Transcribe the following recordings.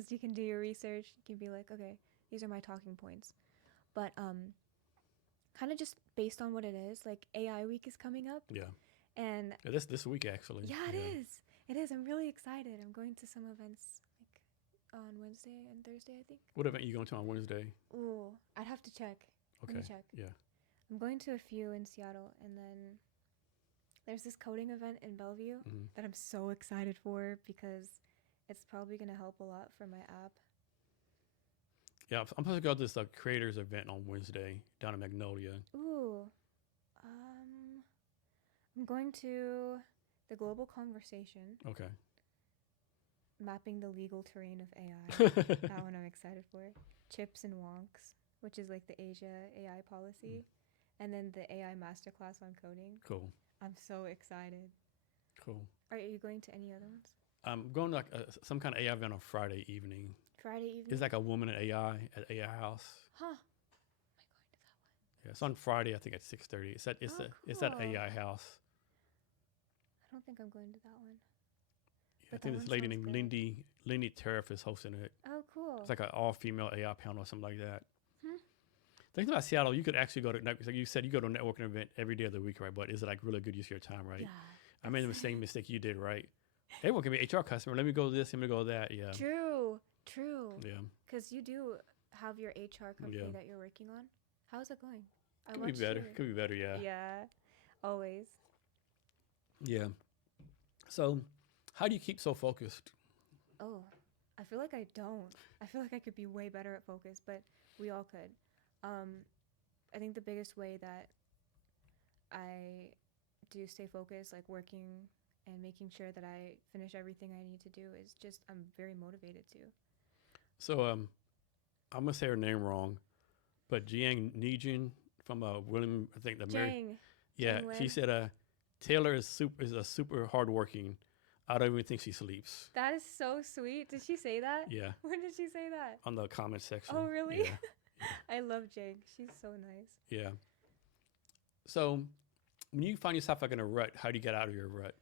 because you can do your research. You can be like, okay, these are my talking points. But kind of just based on what it is, like AI week is coming up. Yeah. And Yeah, this week actually. yeah, it is. It is. I'm really excited. I'm going to some events like on Wednesday and Thursday, I think. What event are you going to on Wednesday? Ooh, I'd have to check. Okay. Let me check. Yeah. I'm going to a few in Seattle, and then there's this coding event in Bellevue that I'm so excited for because it's probably going to help a lot for my app. Yeah, I'm supposed to go to this creators event on Wednesday down in Magnolia. Ooh, I'm going to the Global Conversation. Okay. Mapping the legal terrain of AI. That one I'm excited for. Chips and Wonks, which is like the Asia AI policy. And then the AI masterclass on coding. Cool. I'm so excited. Cool. Are you going to any other ones? I'm going to like some kind of AI event on Friday evening. Friday evening? It's like a woman in AI at AI House. Huh. Am I going to that one? Yeah, it's on Friday, I think at 6:30. It's at AI House. I don't think I'm going to that one. Yeah, I think this lady named Lindy Tariff is hosting it. Oh, cool. It's like an all-female AI panel or something like that. Think about Seattle. You could actually go to, like you said, you go to a networking event every day of the week, right? But is it like really good use of your time, right? Yeah. I made the same mistake you did, right? Everyone can be an HR customer. Let me go this, let me go that. Yeah. True. Yeah. Because you do have your HR company that you're working on. How's it going? Could be better. Could be better, yeah. Yeah. Always. Yeah. So, how do you keep so focused? Oh, I feel like I don't. I feel like I could be way better at focus, but we all could. I think the biggest way that I do stay focused, like working and making sure that I finish everything I need to do, is just I'm very motivated to. So, I'm gonna say her name wrong, but Jiang Nijin from William, I think the Jang. Yeah, she said, Taylor is a super hardworking. I don't even think she sleeps. That is so sweet. Did she say that? Yeah. When did she say that? On the comment section. Oh, really? Yeah. I love Jang. She's so nice. Yeah. So, when you find yourself like in a rut, how do you get out of your rut?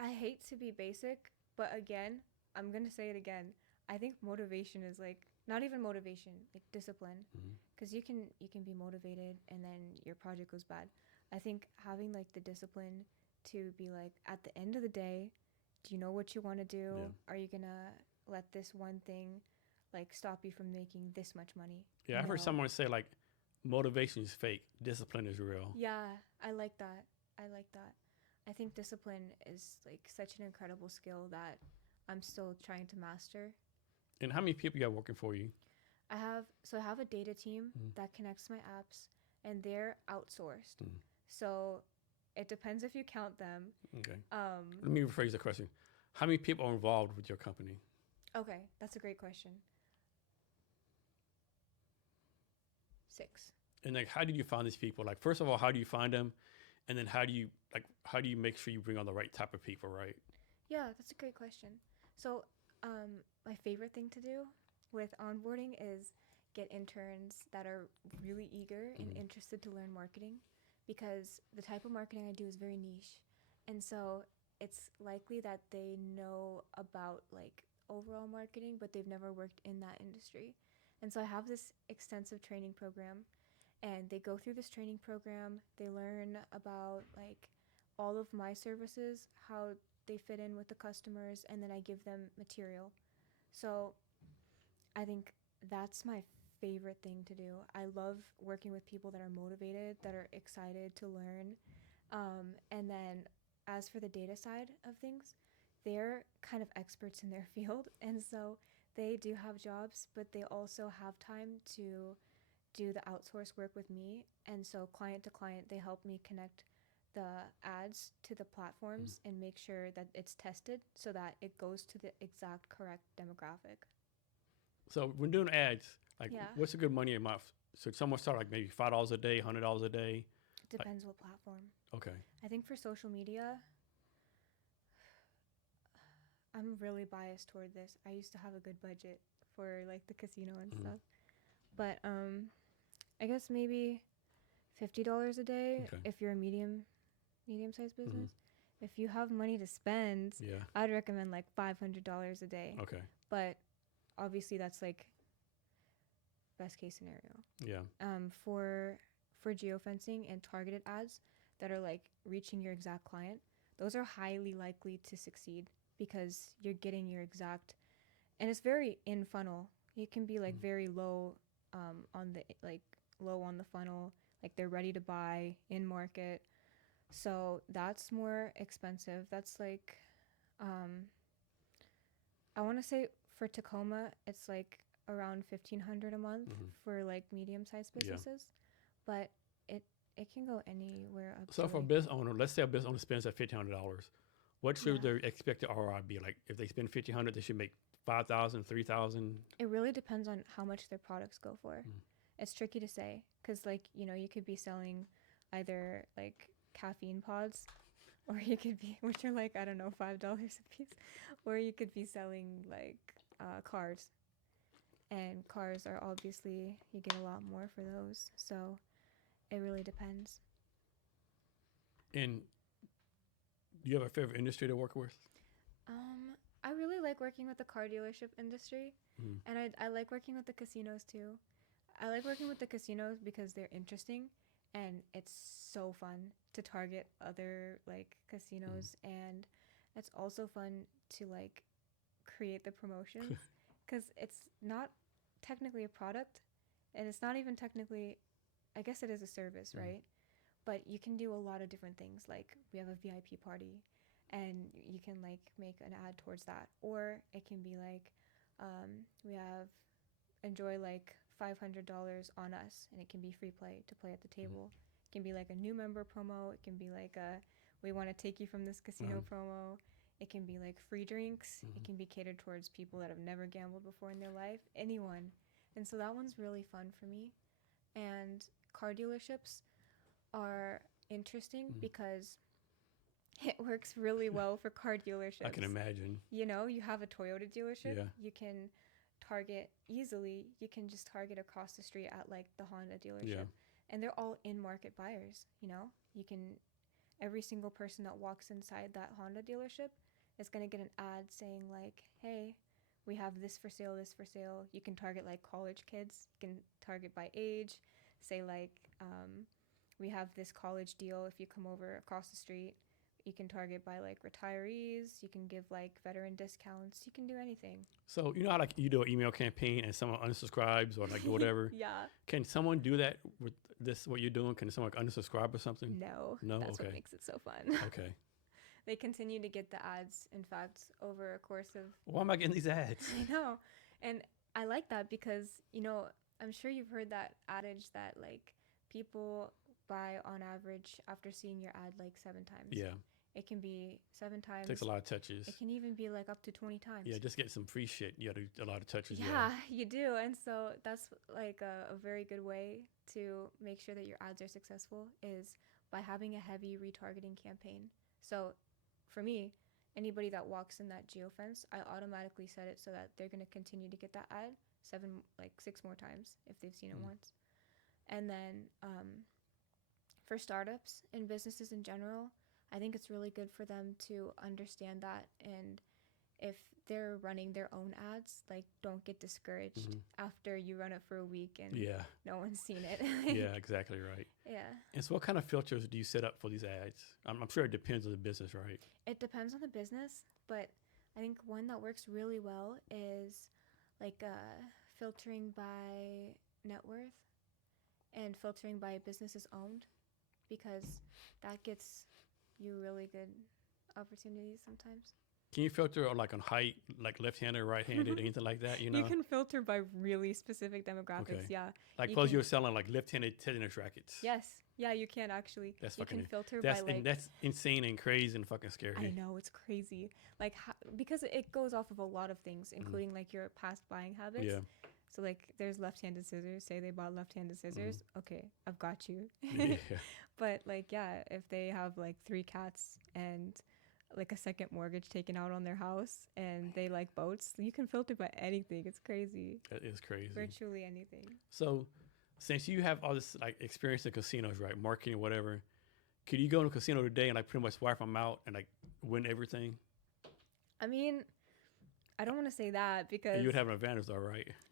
I hate to be basic, but again, I'm going to say it again. I think motivation is like, not even motivation, like discipline. Because you can be motivated and then your project goes bad. I think having like the discipline to be like, at the end of the day, do you know what you want to do? Yeah. Are you going to let this one thing like stop you from making this much money? Yeah, I've heard someone say like, motivation is fake, discipline is real. Yeah, I like that. I think discipline is like such an incredible skill that I'm still trying to master. And how many people you got working for you? I have a data team that connects my apps, and they're outsourced. So it depends if you count them. Okay. Let me rephrase the question. How many people are involved with your company? Okay, that's a great question. 6. And like, how did you find these people? Like, first of all, how do you find them? And then how do you make sure you bring on the right type of people, right? Yeah, that's a great question. So my favorite thing to do with onboarding is get interns that are really eager and interested to learn marketing, because the type of marketing I do is very niche. And so it's likely that they know about like overall marketing, but they've never worked in that industry. And so I have this extensive training program, and they go through this training program. They learn about like all of my services, how they fit in with the customers, and then I give them material. So I think that's my favorite thing to do. I love working with people that are motivated, that are excited to learn. And then as for the data side of things, they're kind of experts in their field. And so they do have jobs, but they also have time to do the outsource work with me. And so client to client, they help me connect the ads to the platforms and make sure that it's tested so that it goes to the exact correct demographic. So when doing ads, like what's a good money a month? So someone start like maybe $5 a day, $100 a day? Depends what platform. Okay. I think for social media, I'm really biased toward this. I used to have a good budget for like the casino and stuff. But I guess maybe $50 a day if you're a medium-sized business. if you have money to spend, Yeah. I'd recommend like $500 a day. Okay. But obviously that's like best case scenario. Yeah. For geofencing and targeted ads that are like reaching your exact client, those are highly likely to succeed because you're getting your exact, and it's very in funnel. It can be like very low on the low on the funnel, like they're ready to buy in market. So that's more expensive. That's like I want to say for Tacoma, it's like around 1,500 a month for like medium-sized businesses, but it can go anywhere up. So to for a like, business owner, let's say a business owner spends at $1,500. What should their expected ROI be? Like if they spend $1,500, they should make 5,000, 3,000. It really depends on how much their products go for. It's tricky to say because like you could be selling either like caffeine pods, or you could be, which are like I don't know, $5 a piece, or you could be selling like cars, and cars are obviously you get a lot more for those. So it really depends. And do you have a favorite industry to work with? I really like working with the car dealership industry, and I like working with the casinos too. I like working with the casinos because they're interesting, and it's so fun to target other like casinos, and it's also fun to like create the promotions because it's not technically a product, and it's not even technically, I guess it is a service, right? But you can do a lot of different things. Like we have a VIP party, and you can like make an ad towards that, or it can be like we have enjoy like $500 on us, and it can be free play to play at the table. It can be like a new member promo. It can be like a we want to take you from this casino promo. It can be like free drinks. It can be catered towards people that have never gambled before in their life, anyone. And so that one's really fun for me. And car dealerships are interesting because it works really well for car dealerships. I can imagine. You know, you have a Toyota dealership. Yeah. You can target easily. You can just target across the street at like the Honda dealership. And they're all in-market buyers, you know? You can, every single person that walks inside that Honda dealership is going to get an ad saying like, hey, we have this for sale, this for sale. You can target like college kids. You can target by age. Say like, we have this college deal if you come over across the street. You can target by like retirees. You can give like veteran discounts. You can do anything. So you know how like you do an email campaign and someone unsubscribes or like whatever? Yeah. Can someone do that with this, what you're doing? Can someone like unsubscribe or something? No. No? That's Okay. what makes it so fun. Okay. They continue to get the ads, in fact, over a course of... Why am I getting these ads? I know. And I like that because, you know, I'm sure you've heard that adage that like people buy on average after seeing your ad like 7 times. Yeah. It can be 7 times. Takes a lot of touches. It can even be like up to 20 times. Yeah, just get some free shit. You got to do a lot of touches. Yeah, you do. And so that's like a very good way to make sure that your ads are successful is by having a heavy retargeting campaign. So for me, anybody that walks in that geofence, I automatically set it so that they're going to continue to get that ad 6 more times if they've seen it once. And then for startups and businesses in general, I think it's really good for them to understand that, and if they're running their own ads, like don't get discouraged after you run it for a week and no one's seen it. Yeah, exactly right. Yeah. And so what kind of filters do you set up for these ads? I'm sure it depends on the business, right? It depends on the business, but I think one that works really well is like filtering by net worth and filtering by businesses owned, because that gets you really good opportunities sometimes. Can you filter on like on height, like left-handed, right-handed, anything like that? You know, you can filter by really specific demographics. Yeah, like suppose you're selling like left-handed tennis rackets. Yes, yeah, you can actually. That's you fucking. can filter that's by like. That's insane and crazy and fucking scary. I know, it's crazy. Like because it goes off of a lot of things, including like your past buying habits. Yeah. So like there's left-handed scissors. Say they bought left-handed scissors. Okay, I've got you. Yeah. But like if they have like 3 cats and like a second mortgage taken out on their house and they like boats, you can filter by anything. It's crazy. That is crazy. Virtually anything. So since you have all this like experience in casinos, right, marketing, whatever, could you go to a casino today and like pretty much swipe them out and like win everything? I mean, I don't want to say that because You would have an advantage, though, right?